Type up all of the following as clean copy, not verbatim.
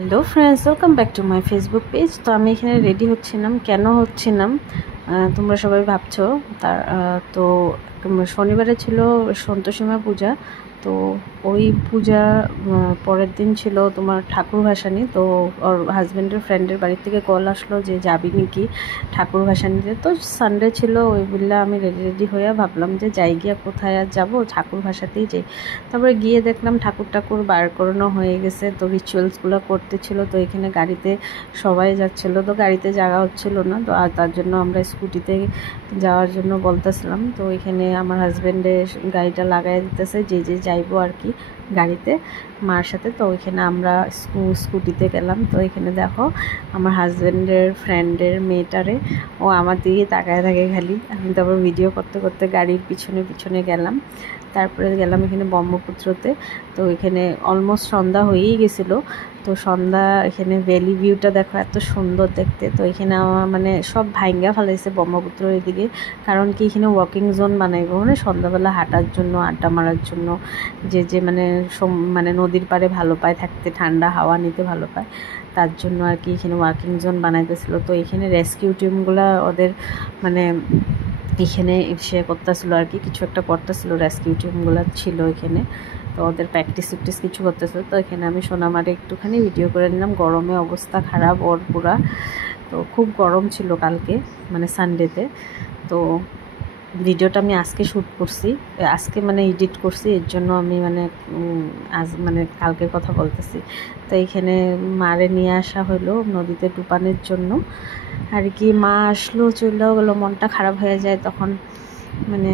Hello friends, welcome back to my Facebook page. তো আমি এখানে রেডি হচ্ছিলাম। কেন হচ্ছিলাম তোমরা সবাই ভাবছো। তার তো শনিবারে ছিল সন্তোষীমা পূজা। তো ওই পূজা পরের দিন ছিল তোমার ঠাকুর ভাসানি। তো ওর হাজব্যান্ডের ফ্রেন্ডের বাড়ি থেকে কল আসলো যে যাবি নাকি ঠাকুর ভাসানিতে। তো সানডে ছিল, ওই বললে আমি রেডি হয়ে ভাবলাম যে যাই গিয়া কোথায় আর যাবো, ঠাকুর ভাসাতেই যাই। তারপরে গিয়ে দেখলাম ঠাকুর বার করানো হয়ে গেছে। তো রিচুয়ালসগুলো করতেছিল। তো এখানে গাড়িতে সবাই যাচ্ছিলো, তো গাড়িতে যাওয়া হচ্ছিল না। তো আর তার জন্য আমরা স্কুটিতে যাওয়ার জন্য বলতেছিলাম। তো এখানে আমার হাজব্যান্ডে গাড়িটা লাগাই দিতেছে, যে যাইবো আর কি গাড়িতে মার সাথে। তো ওইখানে আমরা স্কুটিতে গেলাম। তো এখানে দেখো আমার হাজব্যান্ডের ফ্রেন্ডের মেয়েটারে, ও আমার দিকে তাকায় থাকে খালি। আমি তারপর ভিডিও করতে করতে গাড়ির পিছনে পিছনে গেলাম। তারপরে গেলাম এখানে ব্রহ্মপুত্রতে। তো এখানে অলমোস্ট সন্ধ্যা হয়েই গেছিলো। তো সন্ধ্যা এখানে ভ্যালি ভিউটা দেখো এত সুন্দর দেখতে। তো এখানে আমার মানে সব ভাঙ্গা ফেলাইছে ব্রহ্মপুত্র এদিকে। কারণ কি এখানে ওয়াকিং জোন বানাইবো, মানে সন্ধ্যাবেলা হাঁটার জন্য, আড্ডা মারার জন্য, যে মানে নদীর পাড়ে ভালো পায় থাকতে, ঠান্ডা হাওয়া নিতে ভালো পায়, তার জন্য আর কি এখানে ওয়াকিং জোন বানাইতেছিল। তো এখানে রেস্কিউ টিমগুলো ওদের মানে এখানে সে করতেছিল আর কি, কিছু একটা করতেছিল, রেস্কিউ টিমগুলো ছিল এখানে। তো ওদের প্র্যাকটিস কিছু করতেছিল। তো এখানে আমি সোনামারে একটুখানি ভিডিও করে নিলাম। গরমে অবস্থা খারাপ ওর পুরা। তো খুব গরম ছিল কালকে, মানে সানডেতে। তো ভিডিওটা আমি আজকে শ্যুট করছি, আজকে মানে এডিট করছি, এর জন্য আমি মানে আজ মানে কালকের কথা বলতেছি। তো এখানে মারে নিয়ে আসা হলো নদীতে ডুবানোর জন্য আর কি। মা আসলো, চলেও গেলো, মনটা খারাপ হয়ে যায় তখন। মানে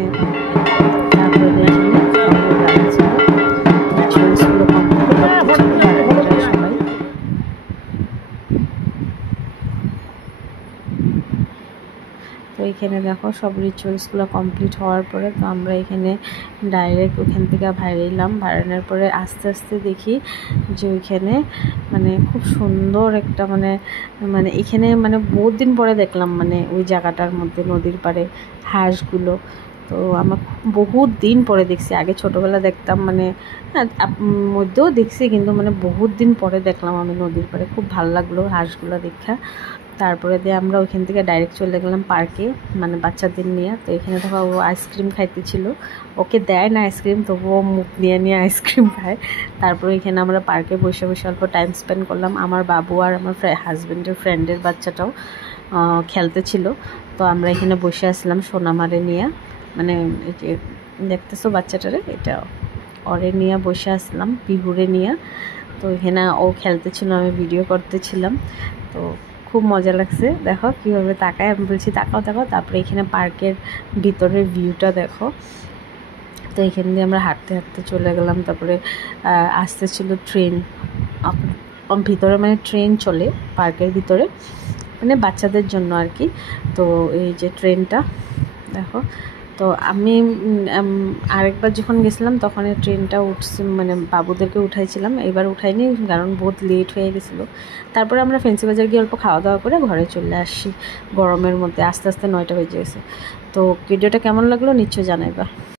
তারপরে সবাই। তো এখানে দেখো সব রিচুয়ালসগুলো কমপ্লিট হওয়ার পরে তো আমরা এখানে ডাইরেক্ট ওখান থেকে বাইরেলাম। বাইরানোর পরে আস্তে আস্তে দেখি যে ওইখানে মানে খুব সুন্দর একটা মানে এখানে মানে বহুত দিন পরে দেখলাম মানে ওই জায়গাটার মধ্যে নদীর পাড়ে হাঁসগুলো। তো আমার বহুত দিন পরে দেখছি, আগে ছোটোবেলা দেখতাম মানে মধ্যেও দেখছি, কিন্তু মানে বহুত দিন পরে দেখলাম আমি নদীর পাড়ে। খুব ভালো লাগলো হাঁসগুলো দেখা। তারপরে দিয়ে আমরা ওইখান থেকে ডাইরেক্ট চলে গেলাম পার্কে, মানে বাচ্চাদের নিয়ে। তো এখানে দেখো ও আইসক্রিম খাইতেছিল, ওকে দেয় না আইসক্রিম, তবুও মুখ নিয়ে নিয়ে আইসক্রিম খায়। তারপরে এখানে আমরা পার্কে বসে বসে অল্প টাইম স্পেন্ড করলাম। আমার বাবু আর আমার হাজব্যান্ডের ফ্রেন্ডের বাচ্চাটাও খেলতেছিল। তো আমরা এখানে বসে আসলাম সোনামারে নিয়ে, মানে এই যে দেখতেছো বাচ্চাটারে, এটা ওরে নিয়ে বসে আসলাম, পিহুরে নিয়ে। তো এখানে ও খেলতেছিল, আমি ভিডিও করতেছিলাম। তো খুব মজা লাগছে, দেখো কীভাবে তাকায়। আমি বলছি তাকাও তাকাও। তারপরে এখানে পার্কের ভিতরের ভিউটা দেখো। তো এখান দিয়ে আমরা হাঁটতে হাঁটতে চলে গেলাম। তারপরে আসতেছিল ট্রেন ভিতরে, মানে ট্রেন চলে পার্কের ভিতরে, মানে বাচ্চাদের জন্য আর কি। তো এই যে ট্রেনটা দেখো। তো আমি আরেকবার যখন গেছিলাম তখন এই ট্রেনটা উঠছি, মানে বাবুদেরকে উঠাইছিলাম, এবার উঠাইনি কারণ বহুত লেট হয়ে গেছিলো। তারপরে আমরা ফেন্সি বাজার গিয়ে অল্প খাওয়া দাওয়া করে ঘরে চলে আসছি গরমের মধ্যে। আস্তে আস্তে 9টা বেজে গেছে। তো ভিডিওটা কেমন লাগলো নিশ্চয়ই জানাইবা।